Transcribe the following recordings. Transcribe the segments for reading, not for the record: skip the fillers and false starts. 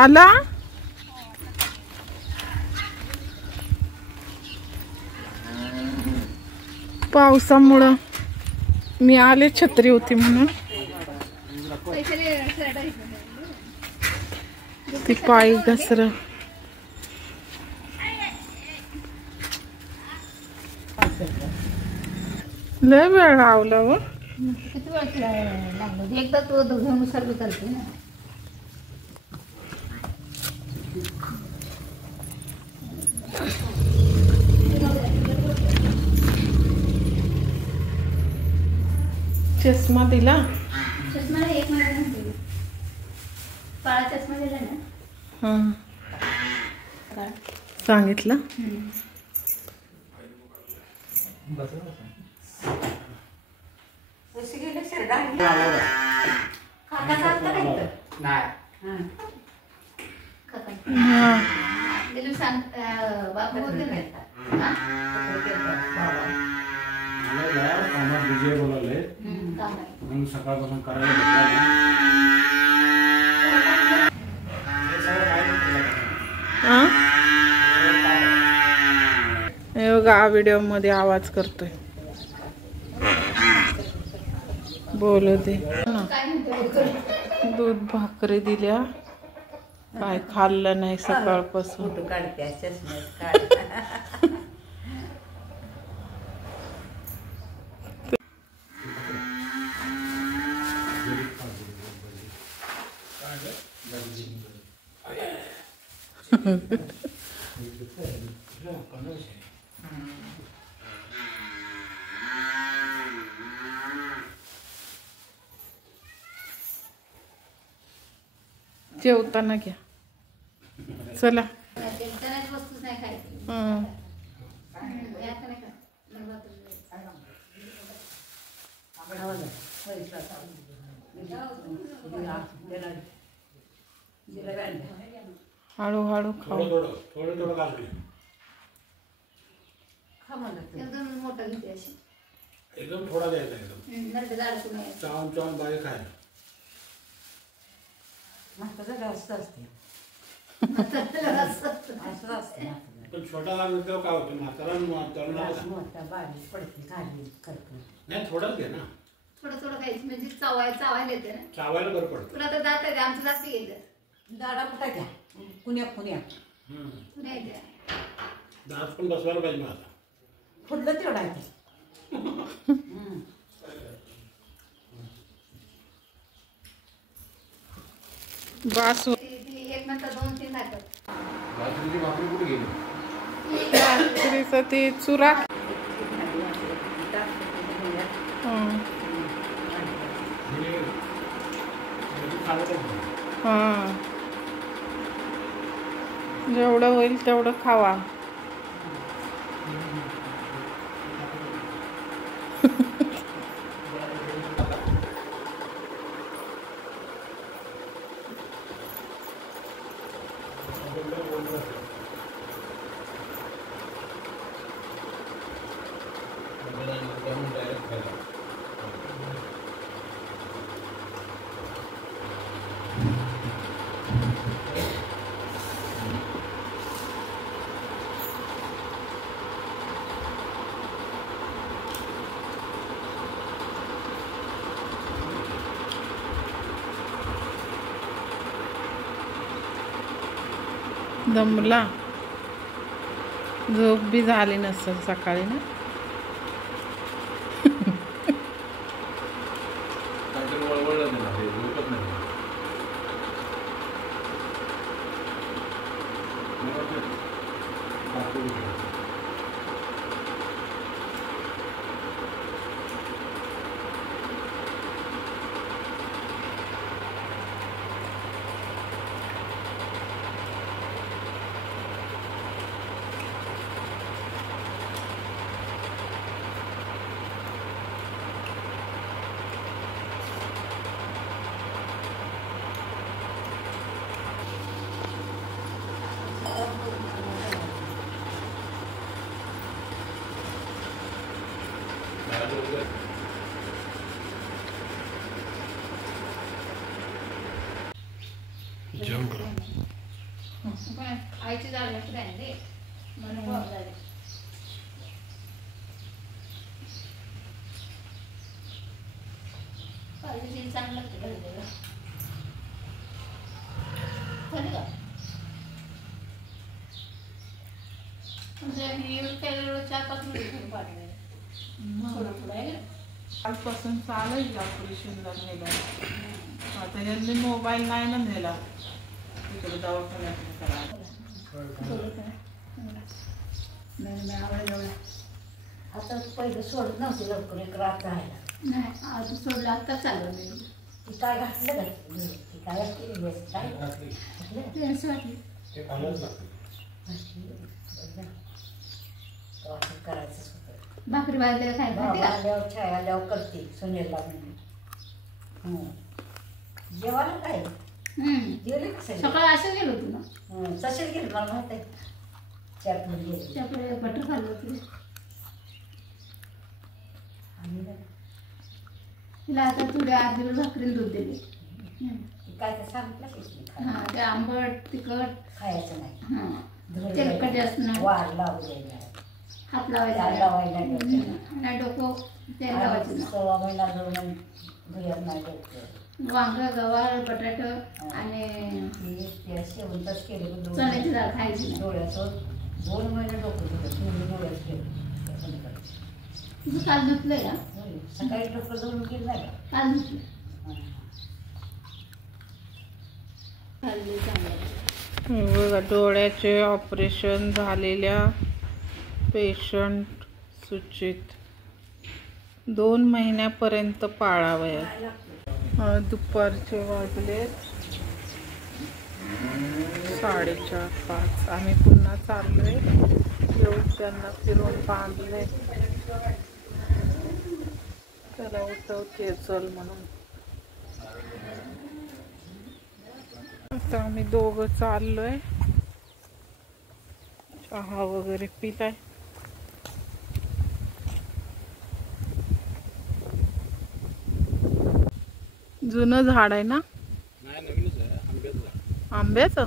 आला पावसामुळं मी आले छत्री होती म्हणून ती पायी घसर लय वेळ लावला व किती वेळ लागलो एकदा तो घेऊन सर्व करते ना चष्मा दिला चष्मा एक महिना काळा चष्मा दिला ना हा सांगितलं सकाळपासून करायला बघा व्हिडिओ मध्ये आवाज करतोय बोलते दूध भाकरी दिल्या काय खाल्लं नाही सकाळपासून जेवताना घ्या चला वस्तूच नाही खायची हळूहळू खाऊ एकदम मोठं घेते अशी एकदम थोडा द्यायचा एकदम चावून चावून बारीक आहे पण छोटा लागला काय होतं म्हातारा नाही थोडाच घे ना थोडं थोडं खायचं म्हणजे चावायला येते ना चावायला बरं पडतं तुला तर जात आहे आमचं जास्त गेलं दाडा कुठा घ्या पुण्या नाही द्या दात पण बसवायला पाहिजे माझा फुटलं तेवढा आहे बास एक नंतर 2-3 खातात बाजरीची भाकरी कुठे गेली भाकरीचा ते चुरा हा जेवढं होईल तेवढं खावा दमला झोप बी झाली नसेल सकाळी ना भाकरी आणली म्हणून पाव झाले. पाहिजे चांगलं लागतं का म्हणजे हे केलेलं 4-5 मिनिट पाठवायला थोडं थोडं आहे. कालपासून चालू ऑपरेशनला नेलं. आता यांनी मोबाईल नाही ना नेला तिकडे दवाखान्यात करायला. आता पहिलं सोडत नव्हते लवकर एक रात राहायला. नाही आज सोडलं आता चालू मी ती काय घातलं का ती काय घातली काय घातलं असं वाटलं ते खाल्लंच लागतं. करायचंच होतं. भाकरी भाजलेलं खायला बाबा माहिती का? आल्यावर छाया आल्यावर करते सुनेला म्हणून. जेवायला काय जेवले कसं सकाळी असं गेलो होतो ना तसेच गेले मला माहित आहे. चॅपमध्ये गेले त्याकडे बटर खाल्लं होतं आणि तिला आता थोडे 8 दिवस भाकरीला दूध दिले. काय तर सांगितलं हां ते आंबट तिखट खायचं नाही. हां तेलकट जास्त नाही. वाढ लावू द्यायला हात लावायचा हात लावायला नाही. नाही डोकं तेल लावायचं नाही. 6 महिना जवळ धुयात नाही डोकं. वांग गवार बटाटो आणि ते शेवंतच केले चण्याची डाळ खायची नाही. डोळ्याचं 2 महिने डोकं धुलं डोळ्यात केलं. तुझं काल धुतलंय का? सकाळी डोकं धुवून गेलं नाही का? काल धुतलं खाल्ली चांगलं. बघा डोळ्याचे ऑपरेशन झालेल्या पेशंट सूचित 2 महिन्यापर्यंत पाळावयात. दुपारचे वाजलेत 4:30. आम्ही पुन्हा चाललोय. येऊन त्यांना फिरून बांधले. त्याला उठवते चल म्हणून. आता आम्ही दोघं चाललोय. चहा वगैरे पिताय. जुनं झाड आहे ना नाही नवीनच आहे आंब्याचं आहे. आंब्याचं.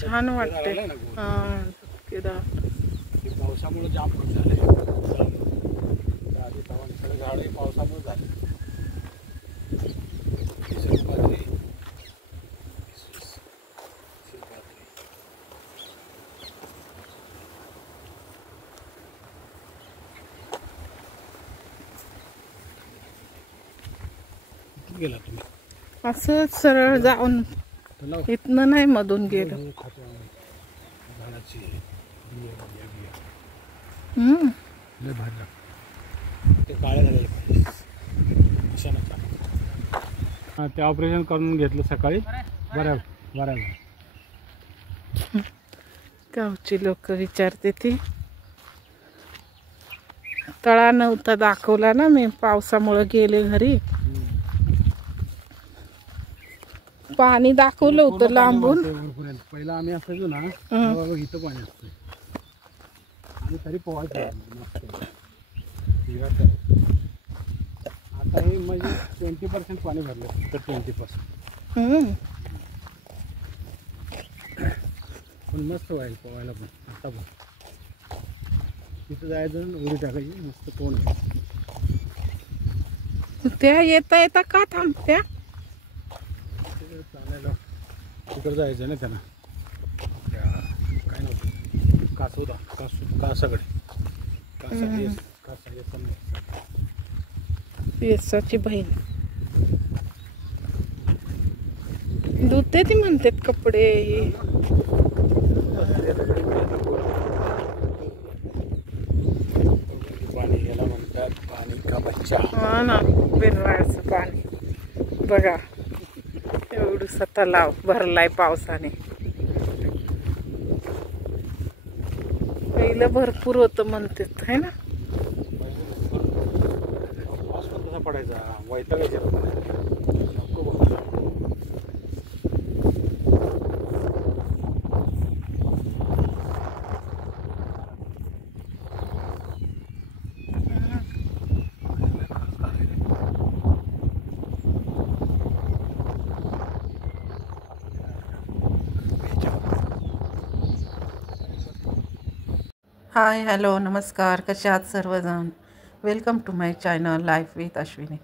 छान वाटते. झाडं आहे ना हा केदार. ते पावसामुळे जाम झाले. आधी सगळे झाडे पावसामुळे झाले. शिरपात्री. किती गेला तुम्ही? असंच सरळ जाऊन तलाव इथनं नाही मधून गेलो. खातो आम्ही. झाडाची बिया बिया बिया लय भारी लागतं. ते काळे झालेले पाहिजे अशा नका. ते ऑपरेशन करून घेतलं सकाळी. बरं गावची लोक विचारते ती. तळा नव्हता दाखवला ना मी, पावसामुळे गेले घरी. पाणी दाखवलं होतं लांबून. पहिला आम्ही असायचो ना तेव्हा इथं पाणी असतं. आम्ही तरी पोहायचो. आता हे म्हणजे 20% पाणी भरलं तर 20%. पण मस्त व्हायला पोहायला पण. आता पण तिथं जायचं उडी टाकायची मस्त कोण. त्या येता येता का थांबत्या? चालायला तिकडं जायचं ना त्यांना. काय नव्हतं कासोदा कासाकडे येसाची बहीण धुते ती म्हणतात कपडे. पाणी याला म्हणतात पाणी का बच्चा. हा ना बिनवाळचं पाणी. बघा एवढूसा तलाव भरलाय पावसाने. पहिलं भरपूर होतं म्हणतात है ना. पाऊस पण तसा पडायचा वैतागायचा नको बघ. हाय हॅलो नमस्कार, कसे आहात सर्वजण. Welcome to my channel life with Ashwini.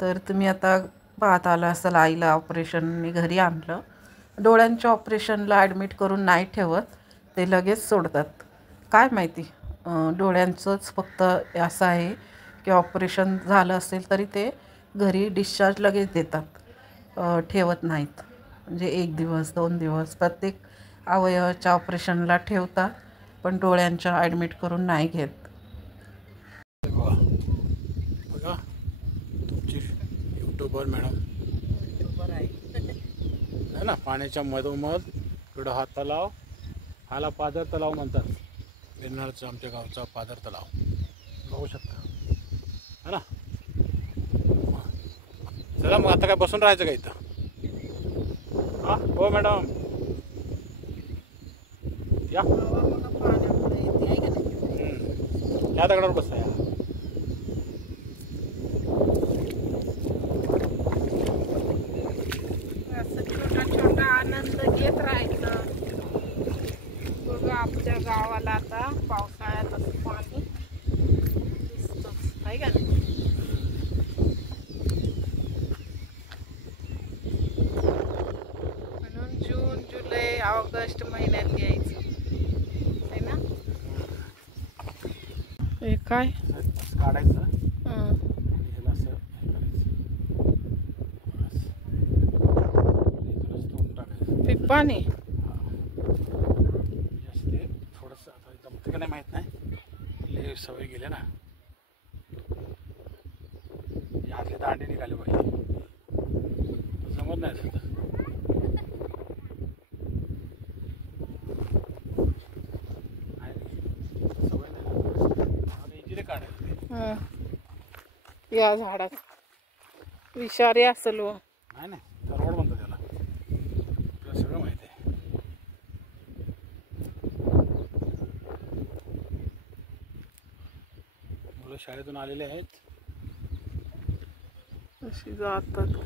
तर तुम्ही आता पाहत आला असाल, आईला ऑपरेशनने घरी आणलं. डोळ्यांच्या ऑपरेशनला ॲडमिट करून नाही ठेवत, ते लगेच सोडतात. काय माहिती डोळ्यांचंच फक्त असं आहे की ऑपरेशन झालं असेल तरी ते घरी डिस्चार्ज लगेच देतात, ठेवत नाहीत. म्हणजे 1 दिवस 2 दिवस प्रत्येक अवयवाच्या ऑपरेशनला ठेवतात, पण डोळ्यांच्या ॲडमिट करून नाही घेत. बघा बघा तुमची यूट्यूबर मॅडम आहे ना, पाण्याच्या मधोमध थोडं हा तलाव, हाला पाझर तलाव म्हणतात. गिरनारचा आमच्या गावचा पाझर तलाव बघू शकता है ना. चला मग आता काय बसून राहायचं का इथं? हां हो मॅडम या, या दगडावर बसा या. असं छोटा छोटा आनंद घेत राहायचं. बघा आमच्या गावाला आता पावसाळ्यात असं पाणी दिसतंच आहे का नाही. म्हणून जून जुलै ऑगस्ट महिन्यात यायचं आहे ना. हे काय काढायचं हं. आणि ह्याला असं हे करायचं. बस. इथूनच तोडून टाकायचं. ते पाणी जास्त ते थोडंसं आता जमतं का नाही माहीत नाही, लय सवय गेल्या ना. यातले दांडे निघाले पाहिजे, जमत नाही असं. सवय नाही आता इंजिने काढायचं. हं. या झाडात विषारी असेल व. नाही नाही, तरवड म्हणतात त्याला, तुला सगळं माहिती आहे. मुलं शाळेतून आलेले आहेत. अशी जातात.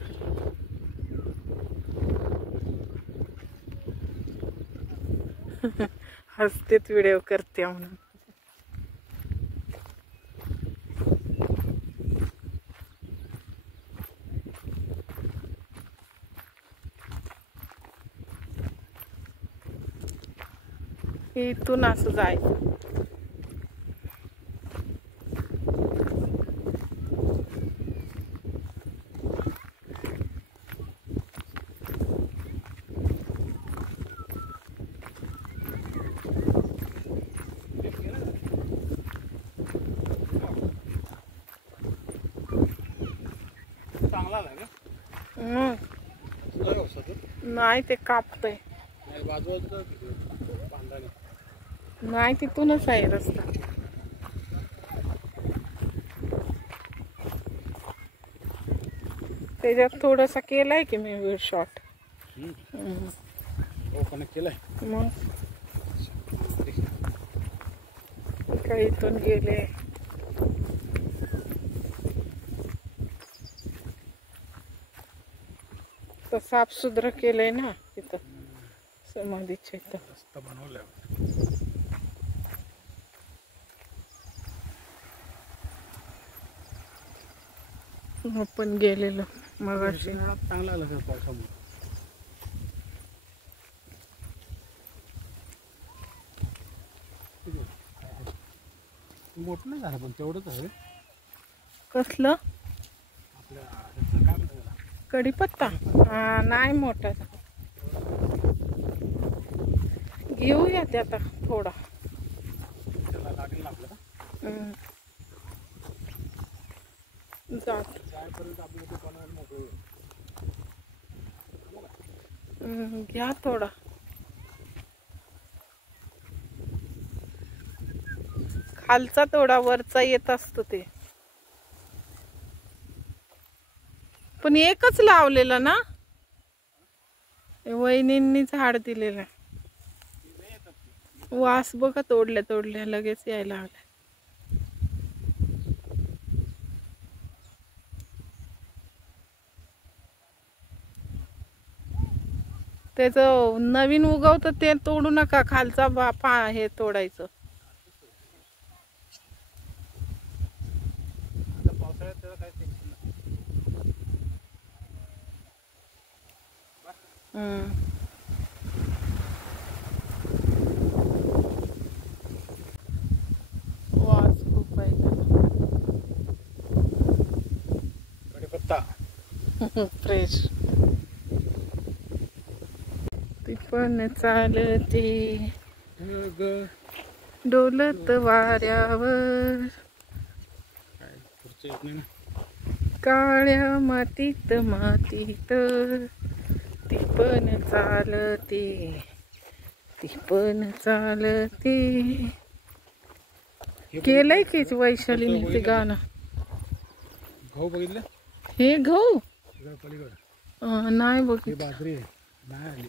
हसतेत व्हिडिओ करते म्हणून. इथून असं जायचं. चांगला आला का हं. तुझा व्यवसाय तो? नाही ते कापतय. नाही बाजूला बांधाने. नाही तिथूनच आहे रस्ता. त्याच्यात थोडासा केलाय की मी व्हिडिओ शॉट. हो कनेक्ट केलाय मग काही इथून गेले. तर साफसुथरं केलंय ना तिथं समाधीच्या इथं. रस्ता बनवलाय. आपण गेलेलो मगाशी. चांगला आला सर पावसामुळे. मोठं नाही झालं पण तेवढंच आहे. कसलं आपल्या ह्याचं काय म्हणतात त्याला? कढीपत्ता? हा नाही मोठा. घेऊया ते आता थोडा. त्याला लागेल ना आपल्याला. हम्म. जात जायपर्यंत आपलं ते बनवायला मोकळं होईल. घ्या थोडा. खालचा थोडा वरचा येत असतो ते. पण एकच लावलेलं ना, वहिनींनी झाड दिलेलं. वास बघा, तोडल्या तोडल्या लगेच यायला लागला. त्याचं नवीन उगवतं ते तोडू नका, खालचा हे तोडायचं. पावसाळ्यात त्याला काही टेन्शन नाही. वास खूप आहे कढीपत्ता फ्रेश. ती पण चालते डोलत वाऱ्यावर, काय पुढचं येत नाही ना. काळ्या मातीत मातीत ती पण चालते, ती पण चालते. केलंय की वैशालीने ते गाणं. गहू बघितलं हे गहू इकडं पलीकडं. नाही ही बघित, बाजरी आहे, नाही आली.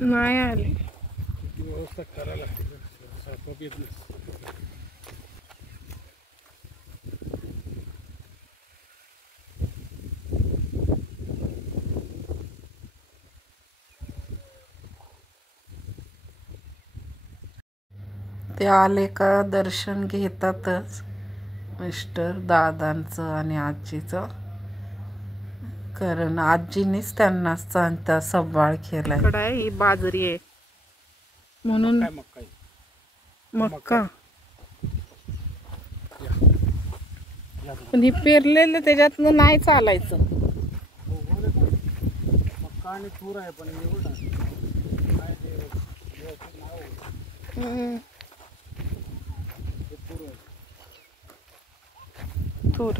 नाही आले. ती व्यवस्था करायला लागते, सापप येत नाही. ते आले का दर्शन घेतातच मिस्टर दादांचं आणि आजीचं, कारण आजीनीच त्यांना चांगला सांभाळ केलाय. कडे ही बाजरी आहे म्हणून काय मक्का आहे. मक्का. पण हे पेरलेलं त्याच्यातनं नाही चालायचं. मक्का आणि तूर आहे पण एवढं काय ते व्यवस्थित नाही होत. हे तूर आहे. तूर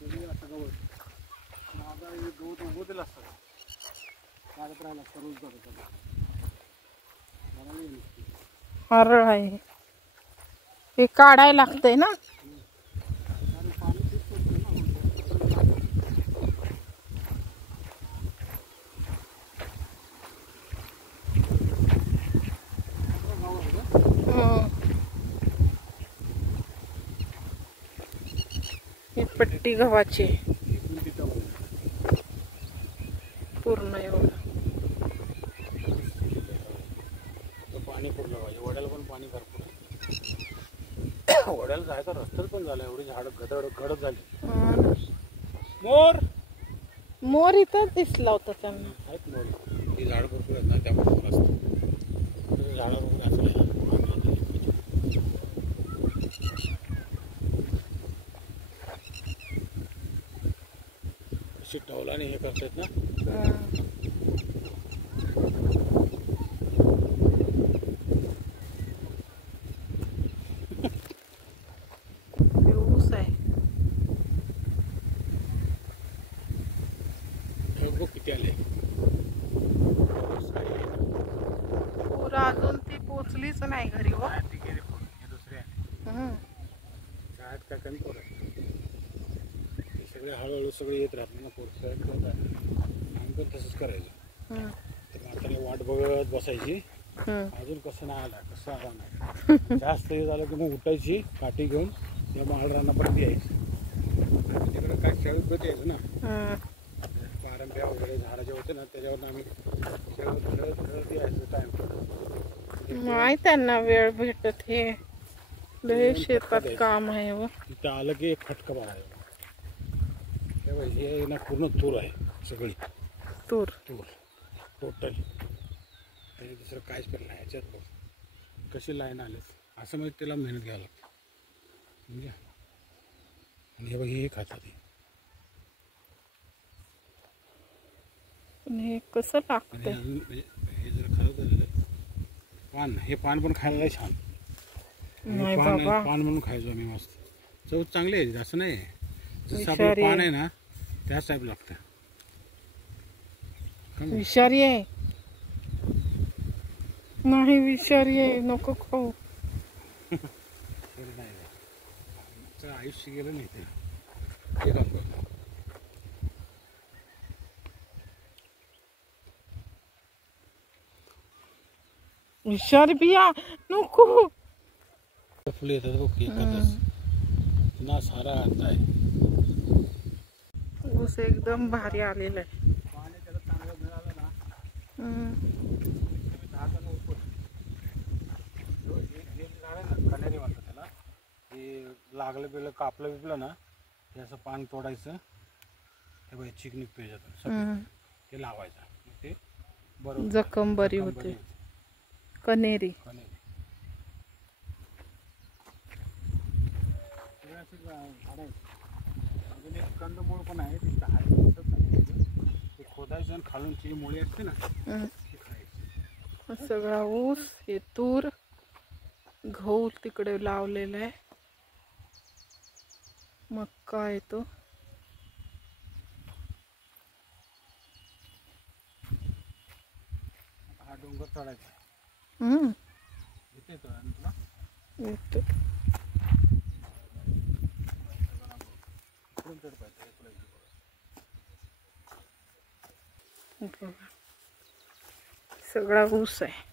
तुम्ही असं गवत माझा हे गवत उभं दिलं असतं लागत राहिला असतं रोज जात मला नाही. हरळ आहे हे काढायला लागतंय ना. आणि पाणी तेच पडतं ना. ही पट्टी गव्हाची इकडून तिथं पूर्ण एवढं. पाणी पडलं पाहिजे. वड्याला पण पाणी भरपूर आहे. वड्याला जायचा रस्ताच पण झाला. एवढी झाडं घडत झाली. मोर मोर इथं दिसला होता त्यांना. आहेत मोर. ही झाडं भरपूर आहेत ना त्यामुळे मोर असतात. झाडं असं टवलाने हे करतात ना. ऊस आहे. बघ किती आले. पूर अजून ती पोचलीच नाही घरी. हो ती गेली फोन. हे दुसरे आहे. शाळेत काय कमी पोरं ते सगळे हळूहळू सगळे येत राहतात ना. पोरं आम्ही पण तसंच करायचं. तर म्हातारी वाट बघत बसायची. अजून कसं नाही आला, कसं आला नाही. जास्त हे झालं की मग उठायची काठी घेऊन त्या महाराणापर्यंत यायची. तिकडं काय खेळत बघत यायचं ना. पारंब्या वगैरे झाडं जे होते ना त्याच्यावर आम्ही खेळत यायचं टाइम. नाही त्यांना वेळ भेटत. हे लय शेतात काम आहे. व तिथं आलं की एक खटका बाळा. हे ना पूर्ण तूर आहे सगळी. तूर तूर टोटल. आणि दुसरं काहीच केलं नाही. ह्याच्यात बघ कशी लाईन आलेत. असं म्हणजे त्याला मेहनत घ्यावं लागतं म्हणजे. आणि हे बघ हे खातात. पण हे कसं आणि लागतंय. अजून म्हणजे हे जर खालं झालेलं पान. हे पान पण खायला छान. नाही पान बाबा. पान म्हणून खायचो आम्ही मस्त. चव चांगली आहे असं नाही. जसं आपलं विषारी पान आहे. आहे ना त्याच टाईप लागतं. विषारी आहे. नाही विषारी आहे. नको खाऊ. आयुष्य गेलं नाही ते खातो. विषारी बिया नको. फुलं येतात बघ एखादच ना सारा आता आहे. ऊस एकदम भारी आलेला आहे. पाणी त्याला चांगलं मिळालं ना. कन्हेरी म्हणतात त्याला. हे लागलं बिलं कापलं बिपलं ना हे असं पान तोडायचं, हे बघ चिक निघतो याच्यातून, ते लावायचं, मग ते बरोबर जखम बरी होते. कनेरी झाड आहे. अजून एक कंदमूळ पण आहे, ते खोदायचं आणि खालून ती मुळी असते ना ती खायची. सगळा ऊस, हे तूर, गहू तिकडे लावलेला आहे, मक्का आहे तो. हा डोंगर चढायचा इथे तुला येतो. बघा, सगळा ऊस आहे.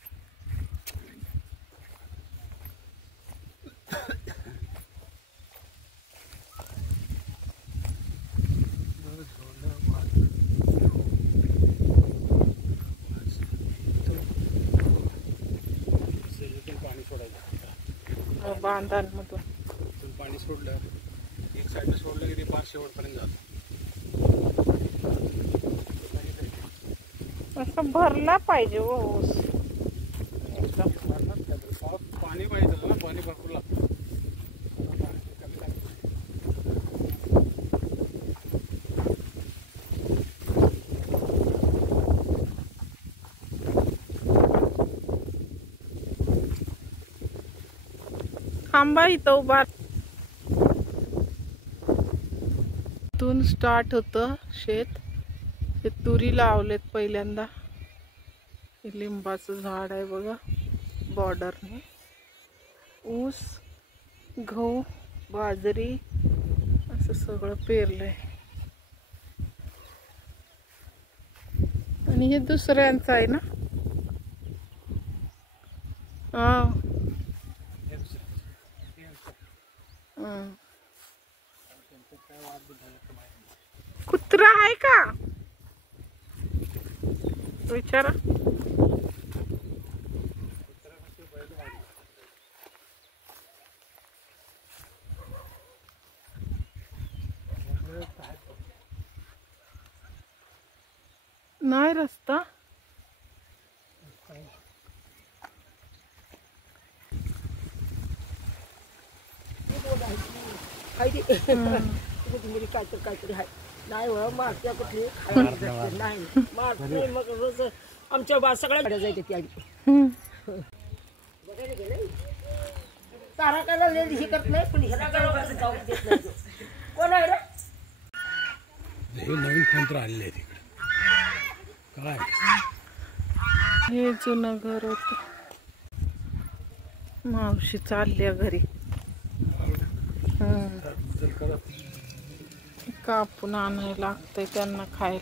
पाणी सोडायचं बांधांमधून पाणी सोडलं, एक साईडने सोडलं की ते पार शेवटपर्यंत जातं. असं भरला पाहिजे हो ऊस. पाणी पाहिजे ना, पाणी भरपूर लागतं. थांबा इथं उभा. इथून स्टार्ट होतं शेत. हे तुरी लावलेत पहिल्यांदा. हे लिंबाचं झाड आहे बघा बॉर्डरने. ऊस, गहू, बाजरी असं सगळं पेरलंय. आणि हे दुसऱ्यांचं आहे ना. हा कुत्रा आहे का विचारा. नाही रस्ता. काहीतरी आहे नाही हो मारत्या कुठली खायला नाही मारत नाही. मग रोज आमच्या सगळ्या गाड्या जायच्या ती आधी बघायला गेले. तारा काय हे करत नाही पण ह्याला काय जाऊ देत नाही. कोण आहे रे? हे नवीन तंत्र आलेले आहे तिकडे. काय हे जुनं घर होत. मावशी चालल्या घरी. कापून आणायला लागतंय त्यांना खायला.